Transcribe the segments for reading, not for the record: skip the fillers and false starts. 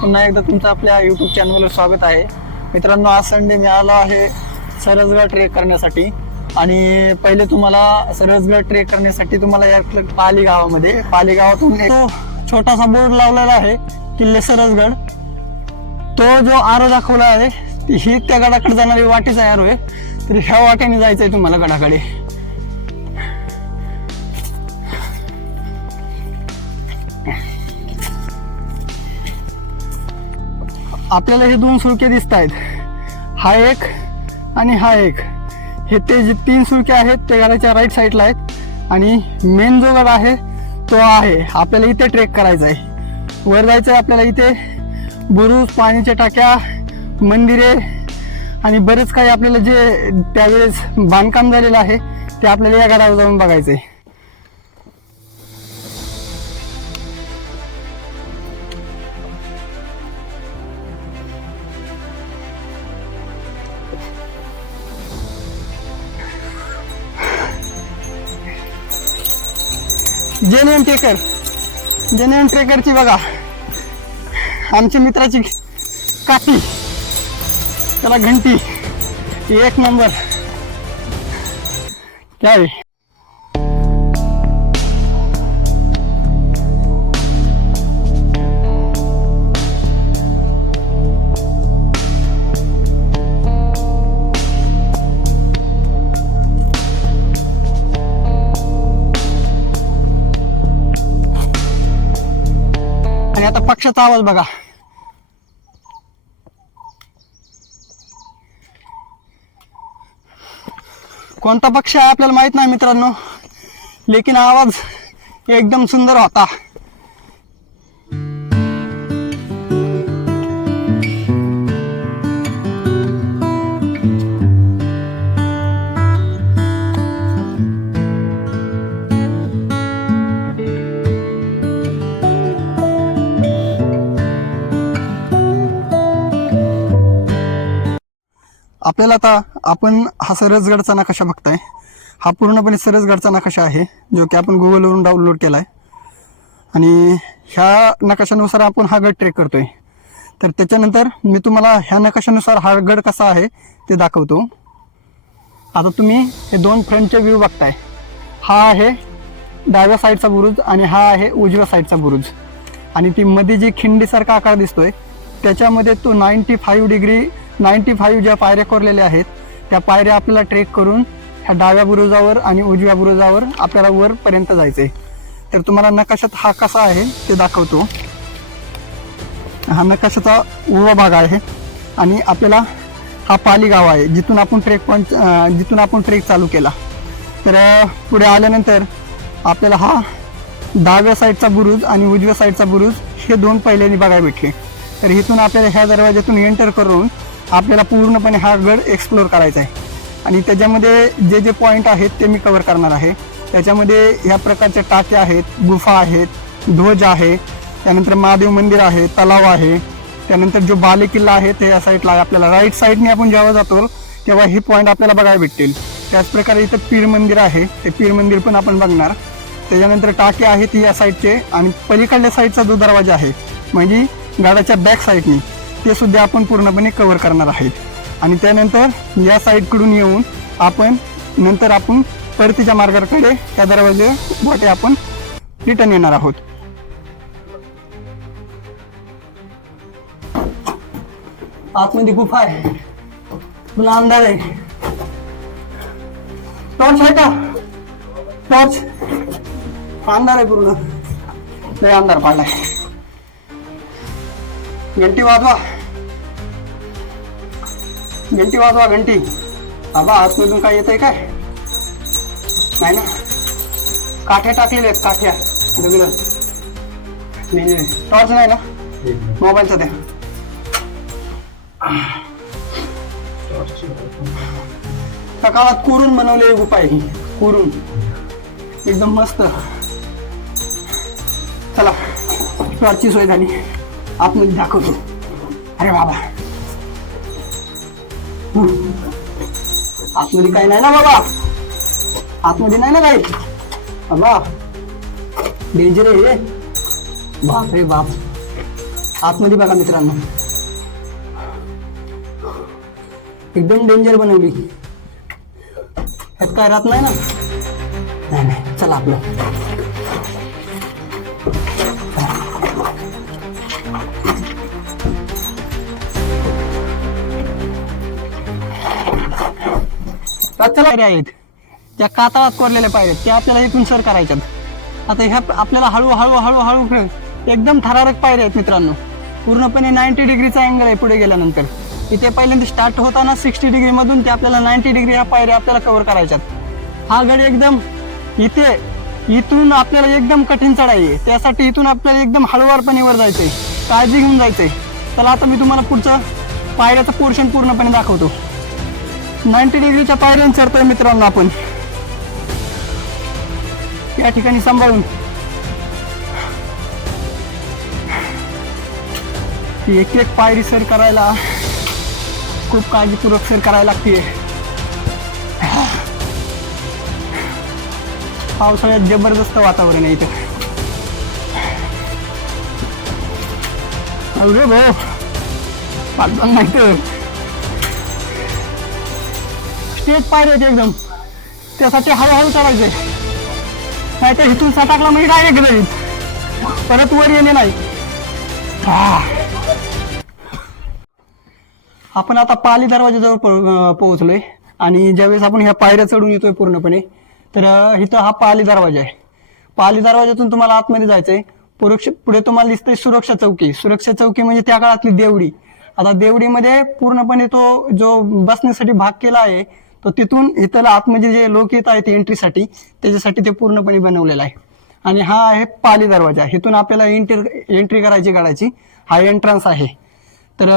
पुन्हा एकदा तुमचं आपल्या यूट्यूब चॅनलवर स्वागत आहे. मित्रांनो, आज संडे मी आलो आहे सरसगड ट्रेक करण्यासाठी. आणि पहिले तुम्हाला सरसगड ट्रेक करण्यासाठी तुम्हाला या पाली गावामध्ये गावातून एक छोटासा बोर्ड लावलेला आहे किल्ले सरसगड. तो जो आरो दाखवला आहे ही त्या गडाकडे जाणारी वाटेचा आरो आहे. तर ह्या वाटेने जायचंय तुम्हाला गडाकडे. आपल्याला हे दोन सुळके दिसत आहेत, हा एक आणि हा एक. हे ते जे तीन सुळके आहेत ते गडाच्या राईट साईडला आहेत आणि मेन जो गड आहे तो आहे. आपल्याला इथे ट्रेक करायचा आहे, वर जायचं आहे आपल्याला. इथे बुरुज, पाण्याच्या टाक्या, मंदिरे आणि बरेच काही आपल्याला जे त्यावेळेस बांधकाम झालेलं आहे ते आपल्याला या गडावर जाऊन बघायचं आहे. जेनेन ट्रेकरची बघा, आमच्या मित्राची काठी, त्याला घंटी, एक नंबर. काय आणि आता पक्षाचा आवाज बघा. कोणता पक्ष आहे आपल्याला माहित नाही मित्रांनो, लेकिन आवाज एकदम सुंदर होता. आपल्याला आता आपण हा सरसगडचा नकाशा बघताय. हा पूर्णपणे सरसगडचा नकाशा आहे जो की आपण गुगलवरून डाउनलोड केलाय. आणि ह्या नकाशानुसार आपण हा गड ट्रेक करतोय. तर त्याच्यानंतर मी तुम्हाला ह्या नकाशानुसार हा गड कसा आहे ते दाखवतो. आता तुम्ही हे दोन फ्रंटचे व्ह्यू बघताय. हा आहे डाव्या साईडचा बुरुज आणि हा आहे उजव्या साईडचा बुरुज. आणि ती मध्ये जी खिंडीसारखा आकार दिसतोय त्याच्यामध्ये तो 95 ज्या पायऱ्या कोरलेल्या आहेत त्या पायऱ्या आपल्याला ट्रेक करून ह्या डाव्या बुरुजावर आणि उजव्या बुरुजावर आपल्याला वरपर्यंत जायचंय. तर तुम्हाला नकाशात हा कसा आहे ते दाखवतो. हा नकाशाचा उभा भाग आहे आणि आपल्याला हा पाली गाव आहे जिथून आपण ट्रेक चालू केला. तर पुढे आल्यानंतर आपल्याला हा डाव्या साईडचा बुरुज आणि उजव्या साईडचा बुरुज हे दोन पहिल्यांनी बघायला भेटले. तर इथून आपल्याला ह्या दरवाज्यातून एंटर करून आपल्याला पूर्णपणे हा गड एक्सप्लोर करायचा आहे. आणि त्याच्यामध्ये जे जे पॉईंट आहेत ते मी कव्हर करणार आहे. त्याच्यामध्ये ह्या प्रकारच्या टाक्या आहेत, गुफा आहेत, ध्वज आहे, त्यानंतर महादेव मंदिर आहे, तलाव आहे, त्यानंतर जो बालेकिल्ला आहे ते या साईडला आहे. आपल्याला राईट साईडने आपण जेव्हा जातो तेव्हा ही पॉईंट आपल्याला बघायला भेटतील. त्याचप्रकारे इथं पीर मंदिर आहे, ते पीर मंदिर पण आपण बघणार. त्याच्यानंतर टाके आहेत या साईडचे आणि पलीकडल्या साईडचा जो दरवाजा आहे म्हणजे गडाच्या बॅक साईडनी ते सुद्धा आपण पूर्णपणे कव्हर करणार आहेत. आणि त्यानंतर या साईडकडून येऊन आपण परतीच्या मार्गाकडे त्या दरवाजे वाटे आपण रिटर्न येणार आहोत. आतमध्ये गुफा आहे, तुला अंदाज आहे. टॉर्च आहे का? टॉर्च अंधार आहे, पूर्ण लय अंधार पाडलाय. घंटी वाजवा, घंटी. बाबा आतमधून काय येतंय काय? नाही ना, काठ्या टाकलेल्या आहेत, काठ्या दगड. नाही, टॉर्च नाही ना, मोबाईलचा द्या. त्या काळात कोरून बनवलेली गुफा आहे ही, कोरून एकदम मस्त. चला, टॉर्चची सोय झाली, आतमध्ये दाखवतो. अरे बाबा, आतमध्ये काही नाही ना बाबा, आतमध्ये नाही ना काही बाबा, डेंजर आहे. बाप रे बाप, आतमध्ये बघा मित्रांनो, एकदम डेंजर बनवली. ह्यात काय राहत नाही ना? नाही. चला आपलं चला आहेत त्या कातळात कोरलेल्या पायऱ्या त्या आपल्याला इथून सर करायच्यात. आता ह्या आपल्याला हळूहळू एकदम थरारक पायऱ्या आहेत मित्रांनो. पूर्णपणे 90 डिग्रीचा अँगल आहे पुढे गेल्यानंतर. इथे पहिल्यांदा स्टार्ट होताना 60 डिग्री मधून ते आपल्याला 90 डिग्री ह्या पायऱ्या आपल्याला कव्हर करायच्यात. हा गड एकदम इथून आपल्याला एकदम कठीण चढाई आहे. त्यासाठी इथून आपल्याला एकदम हळूवारपणे वर जायचंय, काळजी घेऊन जायचंय. चला आता मी तुम्हाला पुढचं पायऱ्याचं पोर्शन पूर्णपणे दाखवतो. 90 डिग्रीच्या पायऱ्या चढतोय मित्रांनो आपण. या ठिकाणी सांभाळून एक एक पायरी सर करायला खूप काळजीपूर्वक सर करायला लागते. पावसाळ्यात जबरदस्त वातावरण आहे इथं. अरे भाऊ पालताना नाही तर स्टेज पायरी आहेत एकदम. त्यासाठी हळूहळू चढायचंय, नाही तर इथून सटाकला म्हणजे डायरेक्ट जाईल, परत वर येणे नाही. आपण आता पाली दरवाजाजवळ पोहोचलोय आणि ज्यावेळेस आपण ह्या पायऱ्या चढून येतोय पूर्णपणे, तर इथं हा पाली दरवाजा आहे. पाली दरवाजातून तुम्हाला आतमध्ये जायचंय. पुढे तुम्हाला दिसतंय सुरक्षा चौकी. सुरक्षा चौकी म्हणजे त्या काळातली देवडी. आता देवडीमध्ये पूर्णपणे तो जो बसण्यासाठी भाग केला आहे, तो तिथून इथं आतमध्ये जे लोक येत आहेत एंट्रीसाठी, त्याच्यासाठी ते पूर्णपणे बनवलेला आहे. आणि हा आहे पाली दरवाजा. इथून आपल्याला एंट्री करायची गडाची. हा एंट्रन्स आहे. तर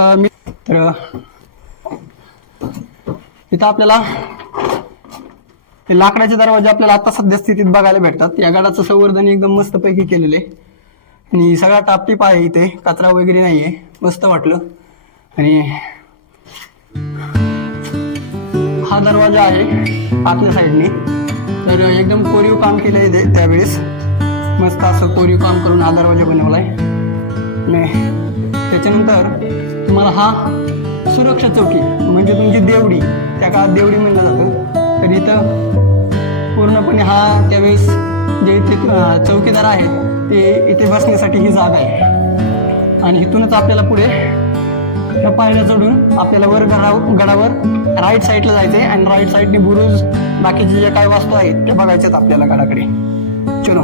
इथं आपल्याला लाकडाचे दरवाजे आपल्याला आता सध्या स्थितीत बघायला भेटतात. या गडाचं संवर्धन एकदम मस्तपैकी केलेलं आहे आणि सगळा टापटीप आहे. इथे कचरा वगैरे नाहीये. मस्त वाटलं. आणि हा दरवाजा आहे आतल्या साईडने. तर एकदम कोरीव काम केलंय त्यावेळेस. मस्त असं कोरीव काम करून हा दरवाजा बनवलाय. आणि त्याच्यानंतर तुम्हाला हा सुरक्षा चौकी म्हणजे तुमची देवडी, त्या काळात देवडी म्हणलं जातं. तर इथं पूर्णपणे हा त्यावेळेस जे इथे चौकीदार आहेत ते इथे बसण्यासाठी ही जागा आहे. आणि इथूनच आपल्याला पुढे ह्या पायऱ्या चढून आपल्याला वर गडावर राईट साईडला जायचंय. आणि राईट साईडने बुरुज, बाकीचे जे काही वस्तू आहेत ते बघायच्यात आपल्याला गडाकडे. चलो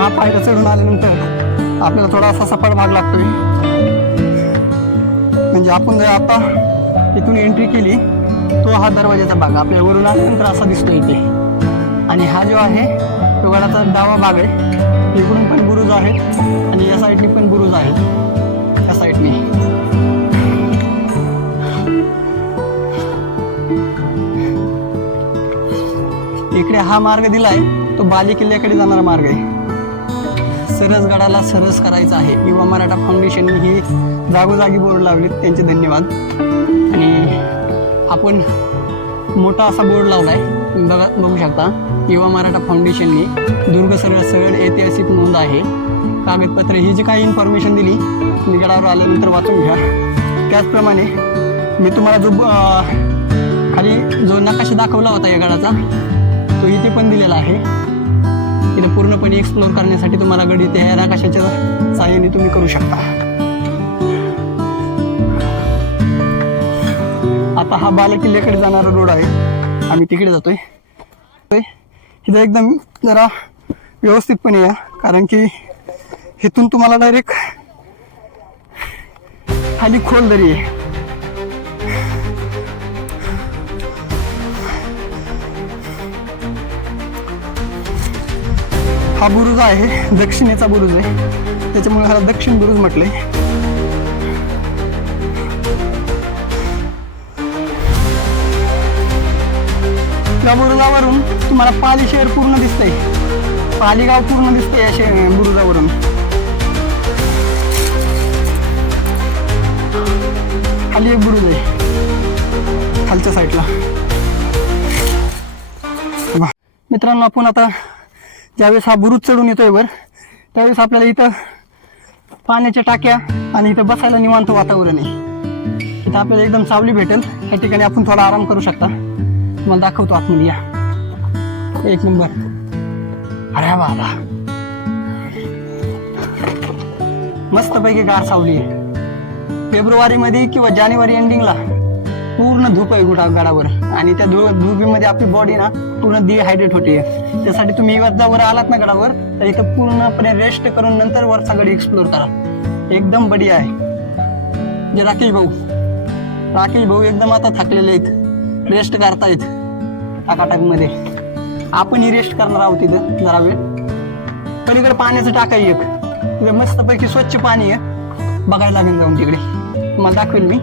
हा पायऱ्या चढून आल्यानंतर आपल्याला थोडासा सपाट भाग लागतोय. म्हणजे आपण जर आता इथून एंट्री केली तो हा दरवाजाचा भाग आपल्याला वरून आल्यानंतर असा दिसतो इथे. आणि हा जो आहे तो गडाचा डावा भाग आहे. इकडून पण बुरुज आहेत आणि या साईडनी पण बुरुज आहेत. या साईडनी इकडे हा मार्ग दिलाय तो बाली किल्ल्याकडे जाणारा मार्ग आहे. सरस गडाला सरस करायचं आहे. युवा मराठा फाउंडेशनने ही जागोजागी बोर्ड लावलेत, त्यांचे धन्यवाद. आणि आपण मोठा असा बोर्ड लावलाय, तुम्ही बघू शकता. युवा मराठा फाउंडेशनने दुर्ग सरस ऐतिहासिक नोंद आहे. कागदपत्र ही जी काही इन्फॉर्मेशन दिली तुम्ही गडावर आल्यानंतर वाचून घ्या. त्याचप्रमाणे मी तुम्हाला जो खाली जो नकाशा दाखवला होता या गडाचा तो इथे पण दिलेला आहे. इथे पूर्णपणे एक्सप्लोर करण्यासाठी तुम्हाला गड इथे या नकाशाच्या सहाय्याने तुम्ही करू शकता. आता हा बालेकिल्ल्याकडे जाणारा रोड आहे. आम्ही तिकडे जातोय. इथं एकदम जरा व्यवस्थितपणे या, कारण की इथून तुम्हाला डायरेक्ट खाली खोल दरी आहे. हा बुरुज आहे, दक्षिणेचा बुरुज आहे, त्याच्यामुळे ह्याला दक्षिण बुरुज म्हटलंय. या बुरुजावरून तुम्हाला पाली शहर पूर्ण दिसतंय. पालीगाव पूर्ण दिसते असे बुरुजावरून. खाली एक बुरुज आहे खालच्या साईडला. मित्रांनो, आपण आता ज्यावेळेस हा बुरुज चढून येतोय वर, त्यावेळेस आपल्याला इथं पाण्याच्या टाक्या आणि इथं बसायला निवांत वातावरण आहे. इथं आपल्याला एकदम सावली भेटेल. या ठिकाणी आपण थोडा आराम करू शकता. तुम्हाला दाखवतो आतमध्ये या. एक नंबर. अरे बाबा, मस्तपैकी गार सावली आहे. फेब्रुवारीमध्ये किंवा जानेवारी एंडिंगला पूर्ण धूप आहे गडावर आणि त्या धुपीमध्ये आपली बॉडी ना पूर्ण डिहायड्रेट होते. त्यासाठी तुम्ही एकदा वर आलात ना गडावर, तर इथं पूर्णपणे रेस्ट करून नंतर वरचा गड एक्सप्लोर करा. एकदम बढिया आहे. जे राकेश भाऊ एकदम आता थकलेले आहेत, रेस्ट करतायत टाकाटाकमध्ये. आपणही रेस्ट करणार आहोत तिथं जरा वेळ. पलीकडे पाण्याचं टाका एक, तिथे मस्तपैकी स्वच्छ पाणी आहे. बघायला लागेल जाऊन तिकडे, तुम्हाला दाखवेल मी.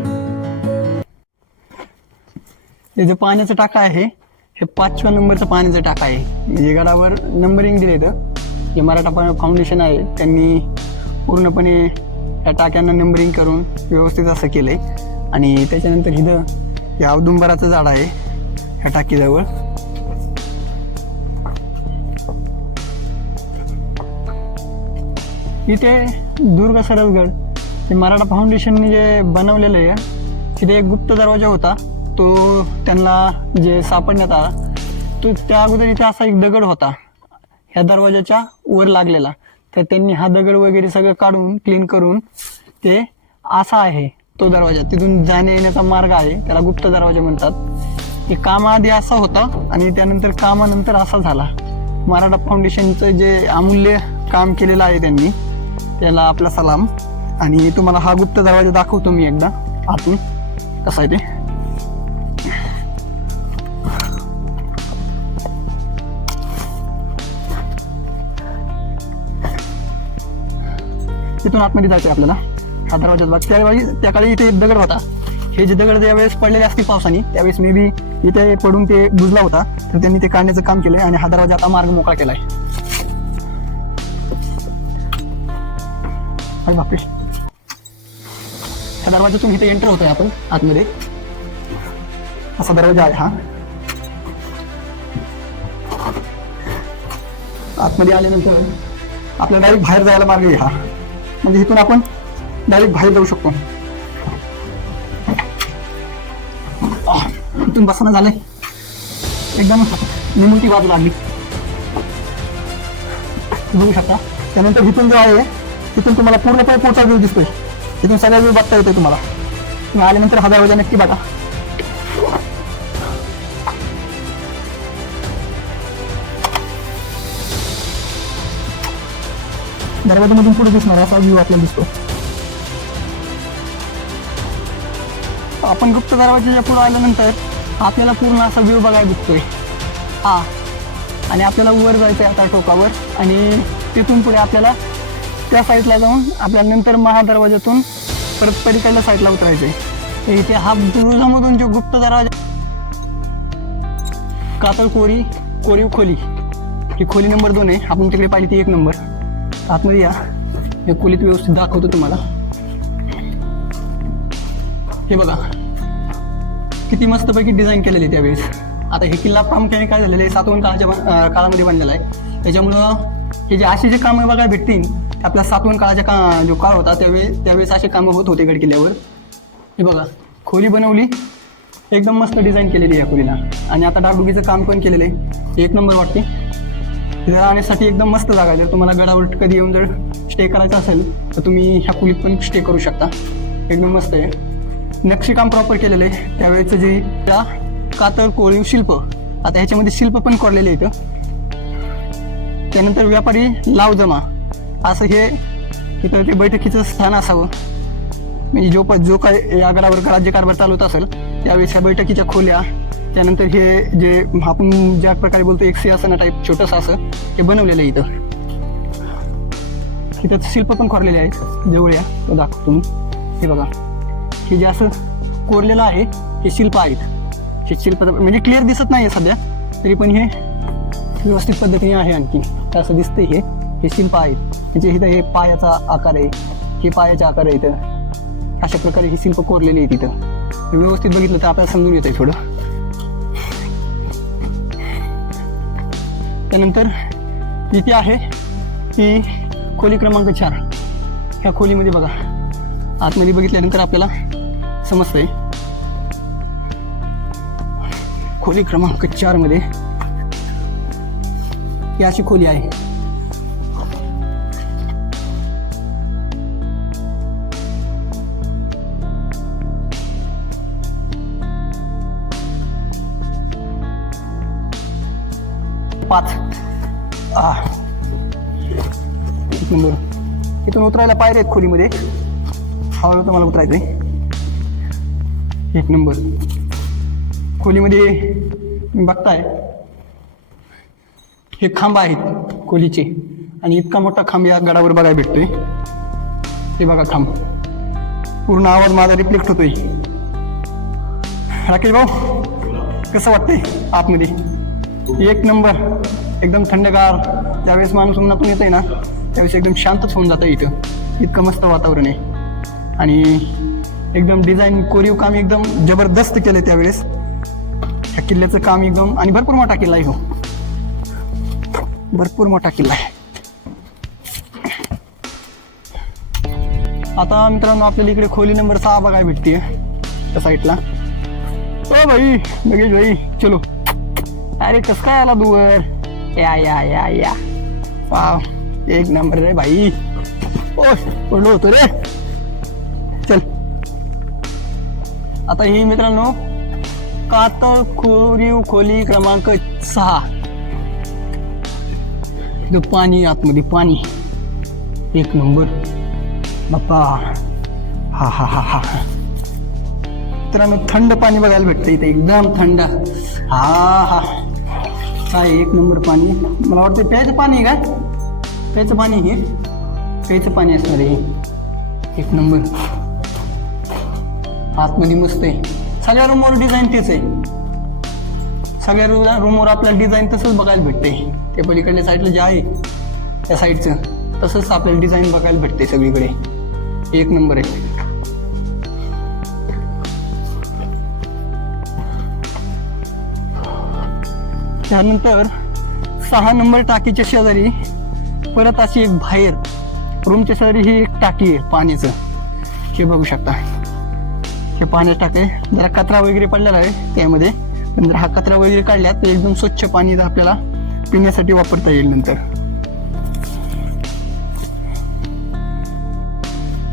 हे जे पाण्याचं टाका आहे हे 5व्या नंबरचं पाण्याचं टाका आहे. म्हणजे गडावर नंबरिंग दिले तर जे मराठा फाउंडेशन आहे त्यांनी पूर्णपणे त्या टाक्यांना नंबरिंग करून व्यवस्थित असं केलं आहे. आणि त्याच्यानंतर इथं हे औदुंबराचं झाड आहे ह्या टाकीजवळ. इथे दुर्ग सरसगड हे मराठा फाउंडेशनने जे बनवलेलं आहे, तिथे एक गुप्त दरवाजा होता. तो त्यांना जे सापडण्यात आला, तो त्या अगोदर इथे असा एक दगड होता ह्या दरवाजाच्या वर लागलेला. तर त्यांनी हा दगड वगैरे सगळं काढून क्लीन करून ते असा आहे तो दरवाजा. तिथून जाण्या येण्याचा मार्ग आहे, त्याला गुप्त दरवाजा म्हणतात. ते कामाआधी असा होता आणि त्यानंतर कामानंतर असा झाला. मराठा फाउंडेशनचं जे अमूल्य काम केलेलं आहे त्यांनी, त्याला आपला सलाम. आणि तुम्हाला हा गुप्त दरवाजा दाखवतो मी एकदा आतून कसा आहे ते. तिथून आतमध्ये जायचं आपल्याला. हा दरवाजाच बघ. त्या काळी इथे एक दगड होता. हे जे दगड ज्यावेळेस पडलेले असतील पावसाने, त्यावेळेस मे बी इथे पडून ते बुजला होता. तर त्यांनी ते काढण्याचं काम केलंय आणि हा दरवाजा आता मार्ग मोकळा केलाय. अरे बापरे, त्या दरवाजातून इथे एंटर होतोय आपण आतमध्ये. असा दरवाजा आहे हा. आतमध्ये आल्यानंतर आपल्याला डायरेक्ट बाहेर जायला मार्ग आहे हा. म्हणजे इथून आपण डायरेक्ट बाहेर जाऊ शकतो. इथून बसणं झालंय एकदम निमुळती बाजू लागली, बघू शकता. त्यानंतर इथून जो आहे तिथून तुम्हाला पूर्णपणे पुढचा व्ह्यू दिसतोय. तिथून सगळा व्ह्यू बघता येतोय तुम्हाला. तुम्ही आल्यानंतर हा दरवाजा नक्की बघा. दरवाजामधून पुढे दिसणार असा व्ह्यू आपल्याला दिसतो. आपण गुप्त दरवाजाच्या पुढे आल्यानंतर आपल्याला पूर्ण असा व्ह्यू बघायला दिसतोय हा. आणि आपल्याला वर जायचं आहे आता टोकावर. आणि तिथून पुढे आपल्याला त्या साईडला जाऊन आपल्याला नंतर महादरवाजातून परत पलीकडल्या साईडला उतरायचं आहे. इथे हा बुरुजामधून जो गुप्त दरवाजा, कातळ कोरीव खोली, ही खोली नंबर 2 आहे. आपण तिकडे पाहिली ती 1 नंबर. आतमध्ये या, हे खोलीत व्यवस्थित दाखवतो तुम्हाला. हे बघा किती मस्तपैकी डिझाईन केलेली त्यावेळेस. आता हे किल्ला प्रामुख्याने काय झालेलं आहे, सातवहन काळामध्ये बांधलेला आहे. त्याच्यामुळं हे जे असे जे कामं बघायला भेटतील, आपल्या सातवहन काळाच्या जो काळ होता त्यावेळेस असे कामं होत होते गड किल्ल्यावर. हे बघा खोली बनवली, एकदम मस्त डिझाईन केलेली आहे या खोलीला. आणि आता डागडुगीचं काम पण केलेलं आहे. 1 नंबर वाटते. तिथे राहण्यासाठी एकदम मस्त जागा आहे. जर तुम्हाला गडावर कधी येऊन जर स्टे करायचं असेल तर तुम्ही ह्या खोलीत पण स्टे करू शकता. एकदम मस्त आहे. नक्षीकाम प्रॉपर केलेलं आहे. त्यावेळेचं जे त्या कातळ कोरीव शिल्प, आता ह्याच्यामध्ये शिल्प पण कोरलेले इथं. त्यानंतर व्यापारी लाव जमा असं हे इथं ते बैठकीचं स्थान असावं. म्हणजे जो काय या गडावर राज्यकारभार चालवत असेल त्यावेळेस ह्या बैठकीच्या खोल्या, त्यानंतर हे जे आपण ज्या प्रकारे बोलतो एक सिंहासना टाईप छोटंसं असं हे बनवलेलं आहे इथं. इथं शिल्प पण कोरलेले आहेत. जवळ या तो दाखवतो मी. हे बघा हे जे असं कोरलेलं आहे हे शिल्प आहेत. हे शिल्प म्हणजे क्लिअर दिसत नाही आहे सध्या, तरी पण हे व्यवस्थित पद्धतीने आहे. आणखी तर असं दिसतंय हे शिल्प आहेत. म्हणजे इथं हे पायाचा आकार आहे, हे पायाचा आकार आहे. इथं अशा प्रकारे ही शिल्प कोरलेली आहे. तिथं व्यवस्थित बघितलं तर आपल्याला समजून येतंय थोडं. त्यानंतर इथे आहे की खोली क्रमांक 4. ह्या खोलीमध्ये बघा, आतमध्ये बघितल्यानंतर आपल्याला समजतंय. खोली क्रमांक 4 मध्ये ही अशी खोली आहे. एक नंबर. इथून उतरायला पायऱ्या आहेत खोलीमध्ये. हळूहळू तुम्हाला उतरायचंय. एक नंबर. खोलीमध्ये तुम्ही बघताय हे खांब आहेत खोलीचे, आणि इतका मोठा खांब या गडावर बघायला भेटतोय. हे बघा खांब, पूर्ण आवाज माझा रिफ्लेक्ट होतोय. राकेश भाऊ, कसं वाटतंय आतमध्ये? एक नंबर. एकदम थंडगार. ज्यावेळेस माणूस उन्हातून येतोय ना, त्यावेळेस एकदम शांतच होऊन जातं इथं. इतकं मस्त वातावरण आहे. आणि एकदम डिझाईन कोरीव काम एकदम जबरदस्त केलं त्यावेळेस. ह्या किल्ल्याचं काम एकदम, आणि भरपूर मोठा किल्ला आहे हो, भरपूर मोठा किल्ला आहे. आता मित्रांनो आपल्याला इकडे खोली नंबर 6 बघायला भेटते त्या साईडला. ओ भाई नगेश भाई, चलो. अरे कसं काय आला तू वर? या या या या. वाव, एक नंबर रे भाई. ओ पडलो होतो रे. चल. आता ही मित्रांनो कातळ कोरीव खोली क्रमांक 6. पाणी आतमध्ये, पाणी एक नंबर बाप्पा. हा हा हा हा. मित्रांनो थंड पाणी बघायला भेटतं इथे, एकदम थंड. हा हा, काय एक नंबर पाणी. मला वाटतं प्यायचं पाणी आहे का? प्यायचं पाणी, हे प्यायचं पाणी असणार आहे. एक नंबर. आतमध्ये मस्त आहे. सगळ्या रूमवर डिझाईन तेच आहे. सगळ्या रूमवर आपल्याला डिझाईन तसंच बघायला भेटते. ते पलीकडल्या साईडला जे आहे त्या साईडचं तसंच आपल्याला डिझाईन बघायला भेटते सगळीकडे. एक नंबर आहे. त्यानंतर 6 नंबर टाकीच्या शेजारी परत अशी एक बाहेर रूमच्या शेजारी ही एक टाकी आहे पाण्याचं. हे बघू शकता, हे पाण्याचं टाकी आहे. जरा कचरा वगैरे पडलेला आहे त्यामध्ये, पण जर हा कचरा वगैरे काढला तर एकदम स्वच्छ पाणी आपल्याला पिण्यासाठी वापरता येईल नंतर.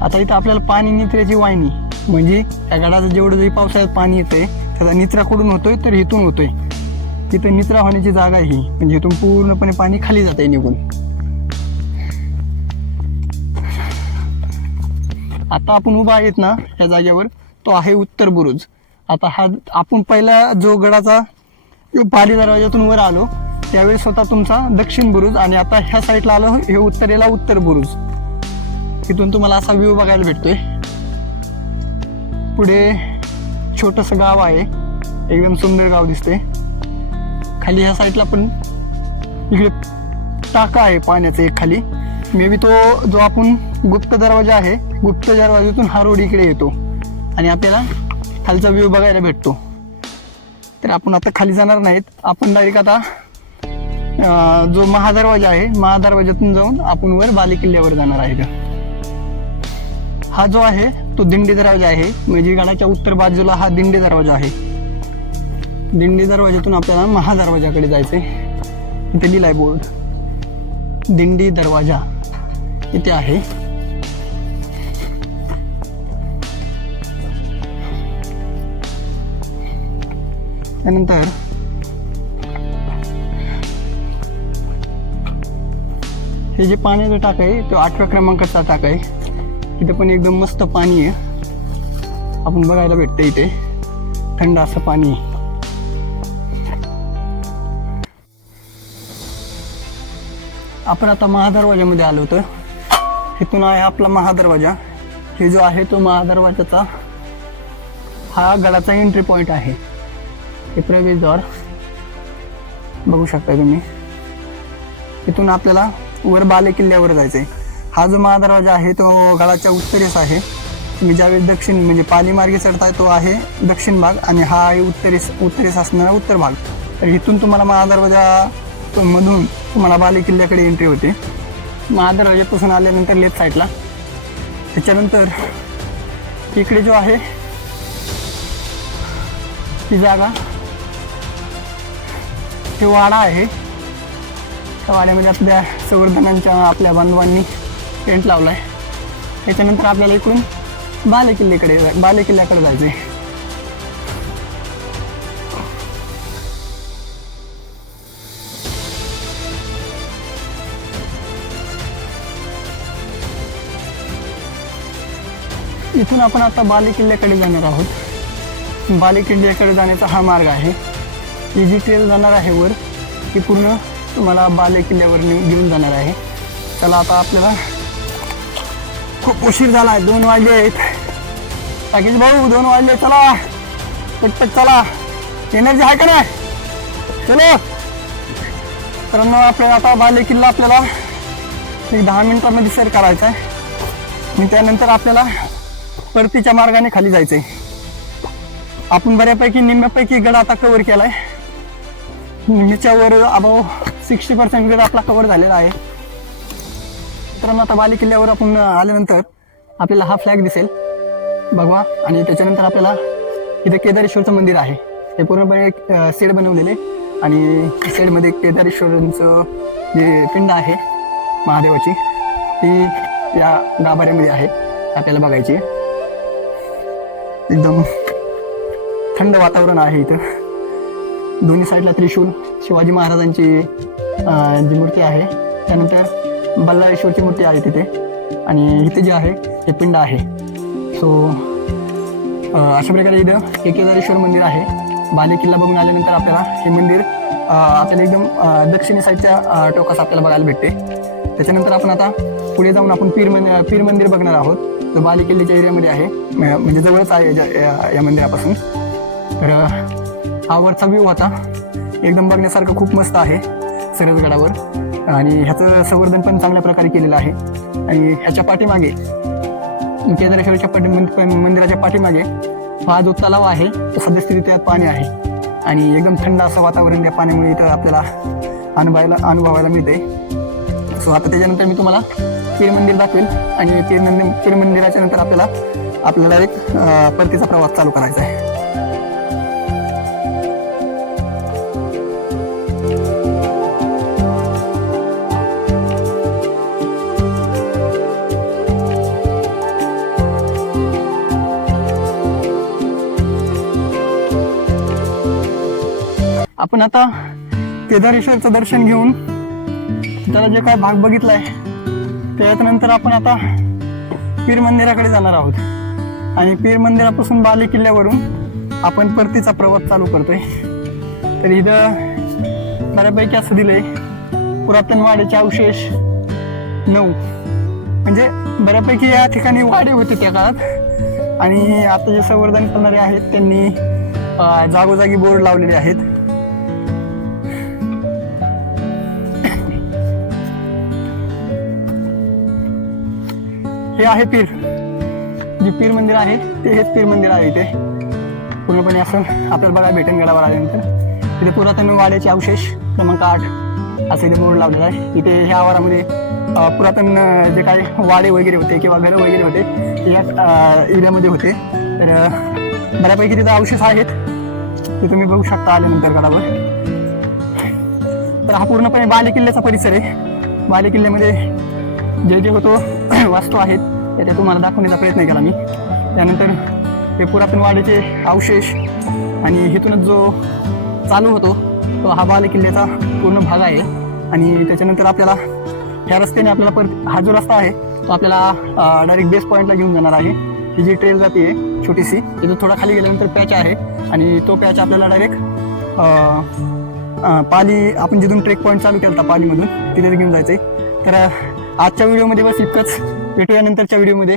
आता इथं आपल्याला पाणी निचऱ्याची वाहिनी, म्हणजे त्या गडाचं जेवढं जरी पावसाळ्यात पाणी येतंय त्याचा निचरा कुठून होतोय तर इथून होतोय. तिथं निचरा होण्याची जागा आहे ही, म्हणजे इथून पूर्णपणे पाणी खाली जात आहे निघून. आता आपण उभा आहेत ना या जागेवर, तो आहे उत्तर बुरुज. आता हा आपण पहिला जो गडाचा पाली दरवाजातून वर आलो त्यावेळेस होता तुमचा दक्षिण बुरुज, आणि आता ह्या साईडला आलो हे उत्तरेला उत्तर बुरुज. तिथून तुम्हाला असा व्ह्यू बघायला भेटतोय. पुढे छोटंसं गाव आहे, एकदम सुंदर गाव दिसते. खाली ह्या साईडला पण इकडे टाका आहे पाण्याचं एक खाली. मे बी तो जो आपण गुप्त दरवाजा आहे, गुप्त दरवाजातून हा रोड इकडे येतो आणि आपल्याला खालचा व्ह्यू बघायला भेटतो. तर आपण आता खाली जाणार नाहीत, आपण डायरेक्ट आता जो महादरवाजा आहे महादरवाजातून जाऊन आपण वर बाले किल्ल्यावर जाणार आहे. हा जो आहे तो दिंडी दरवाजा आहे, म्हणजे गडाच्या उत्तर बाजूला हा दिंडी दरवाजा आहे. दिंडी दरवाजातून आपल्याला महादरवाजाकडे जायचंय. इथे लिहिलाय बोर्ड, दिंडी दरवाजा इथे आहे. त्यानंतर हे जे पाण्याचं टाक आहे तो 8व्या क्रमांकाचा टाक आहे. इथे पण एकदम मस्त पाणी आहे, आपण बघायला भेटतं इथे थंड असं पाणी आहे. आपण आता महादरवाजामध्ये आलो होतो. इथून आहे आपला महादरवाजा. हे जो आहे तो महादरवाजाचा हा गडाचा एंट्री पॉइंट आहे. हे प्रवेशद्वार बघू शकता तुम्ही. इथून आपल्याला वर बाले किल्ल्यावर जायचं आहे. हा जो महादरवाजा आहे तो गडाच्या उत्तरेस आहे. तुम्ही ज्यावेळेस दक्षिण म्हणजे पाली मार्गे चढताय तो आहे दक्षिण भाग आणि हा आहे उत्तरेस असणारा उत्तर भाग. तर इथून तुम्हाला महादरवाजा मधून तुम्हाला बाले किल्ल्याकडे एंट्री होते. महादरवाज्यापासून आल्यानंतर लेफ्ट साईडला त्याच्यानंतर इकडे जो आहे ती जागा हे वाडा आहे. त्या वाड्यामध्ये आपल्या संवर्धनांच्या आपल्या बांधवांनी टेंट लावला आहे. त्याच्यानंतर आपल्याला इकडून बाले किल्ल्याकडे जायचं आहे. इथून आपण आता बाले किल्ल्याकडे जाणार आहोत. बाले किल्ल्याकडे जाण्याचा हा मार्ग आहे. ही जी ट्रेन जाणार आहे वर ती पूर्ण तुम्हाला बाले किल्ल्यावर घेऊन जाणार आहे. चला आता आपल्याला खूप उशीर झाला आहे. 2 वाजले आहेत. राकेश भाऊ 2 वाजले. चला पटपट चला. एनर्जी आहे का नाही? चलो कारण आपल्याला आता बाले किल्ला आपल्याला एक 10 मिनिटांमध्ये सर करायचा आहे. आणि त्यानंतर आपल्याला परतीच्या मार्गाने खाली जायचं आहे. आपण बऱ्यापैकी निम्म्यापैकी गड आता कव्हर केला आहे. निम्म्याच्यावर अबाव 60% गड आपला कव्हर झालेला आहे. तर आता बाले किल्ल्यावर आपण आल्यानंतर आपल्याला हा फ्लॅग दिसेल भगवा आणि त्याच्यानंतर आपल्याला इथे केदारेश्वरचं मंदिर आहे. हे पूर्णपणे शेड बनवलेले आणि शेडमध्ये केदारेश्वरांचं जे पिंड आहे महादेवाची ती या गाभाऱ्यामध्ये आहे. आपल्याला बघायची एकदम थंड वातावरण आहे इथं. दोन्ही साईडला त्रिशूल शिवाजी महाराजांची जी मूर्ती आहे. त्यानंतर बल्लाळेश्वरची मूर्ती आहे तिथे आणि इथे जे आहे हे पिंड आहे. सो अशा प्रकारे इथं हे केदारेश्वर मंदिर आहे. बाले किल्ला बघून आल्यानंतर आपल्याला हे मंदिर आपल्याला एकदम दक्षिणी साईडच्या टोकास आपल्याला बघायला भेटते. त्याच्यानंतर आपण आता पुढे जाऊन आपण पीर मंदिर बघणार आहोत. जो बाले किल्ल्याच्या एरियामध्ये आहे म्हणजे जवळच आहे या मंदिरापासून. तर हा वरचा व्ह्यू होता. एकदम बघण्यासारखं खूप मस्त आहे सरसगडावर आणि ह्याचं संवर्धन पण चांगल्या प्रकारे केलेलं आहे. आणि ह्याच्या पाठीमागे केदारेश्वरच्या मंदिराच्या पाठीमागे हा जो तलाव आहे तो सद्यस्थितीत त्यात पाणी आहे आणि एकदम थंड असं वातावरण त्या पाण्यामुळे इथं आपल्याला अनुभवायला मिळते. सो आता त्याच्यानंतर मी तुम्हाला पीर मंदिर दाखवेल आणि पीर मंदिराच्या नंतर आपल्याला एक परतीचा प्रवास चालू करायचा आहे. आपण आता केदारेश्वरचं दर्शन घेऊन त्याला जे काय भाग बघितलाय त्याच्यानंतर आपण आता पीर मंदिराकडे जाणार आहोत आणि पीर मंदिरापासून बाले किल्ल्यावरून आपण परतीचा प्रवास चालू करतोय. तर इथं बऱ्यापैकी असं दिलंय पुरातन वाड्याचे अवशेष 9 म्हणजे बऱ्यापैकी या ठिकाणी वाडे होते त्या काळात आणि आता जे संवर्धन करणारे आहेत त्यांनी जागोजागी बोर्ड लावलेले आहेत. हे आहे पीर, जे पीर मंदिर आहे ते हेच पीर मंदिर आहे. इथे पूर्णपणे असं आपल्याला बघायला भेटेल गडावर आल्यानंतर. इथे पुरातन वाड्याचे अवशेष क्रमांक 8 असं इथे बोर्ड लावलेला आहे. इथे ह्या आवारामध्ये पुरातन जे काही वाडे वगैरे होते किंवा घरं वगैरे होते ते या एरियामध्ये होते. तर बऱ्यापैकी तिथे अवशेष आहेत ते तुम्ही बघू शकता आल्यानंतर गडावर. तर हा पूर्णपणे बाले किल्ल्याचा परिसर आहे. बाले किल्ल्यामध्ये जे जे होतो वास्तू आहेत त्या तुम्हाला दाखवण्याचा प्रयत्न केला मी. त्यानंतर हे पुरातन वाड्याचे अवशेष आणि इथूनच जो चालू होतो तो हा बाले किल्ल्याचा पूर्ण भाग आहे. आणि त्याच्यानंतर आपल्याला ह्या रस्त्याने आपल्याला परत हा जो रस्ता आहे तो आपल्याला डायरेक्ट बेस पॉईंटला घेऊन जाणार आहे. ही जी ट्रेल जाते छोटीशी तिथं थोडा खाली गेल्यानंतर पॅच आहे आणि तो पॅच आपल्याला डायरेक्ट पाली आपण जिथून ट्रेक पॉईंट चालू केला होता पालीमधून तिथे घेऊन जायचं आहे. तर आजच्या व्हिडिओमध्ये बस इतकंच. भेटूया नंतरच्या व्हिडिओमध्ये.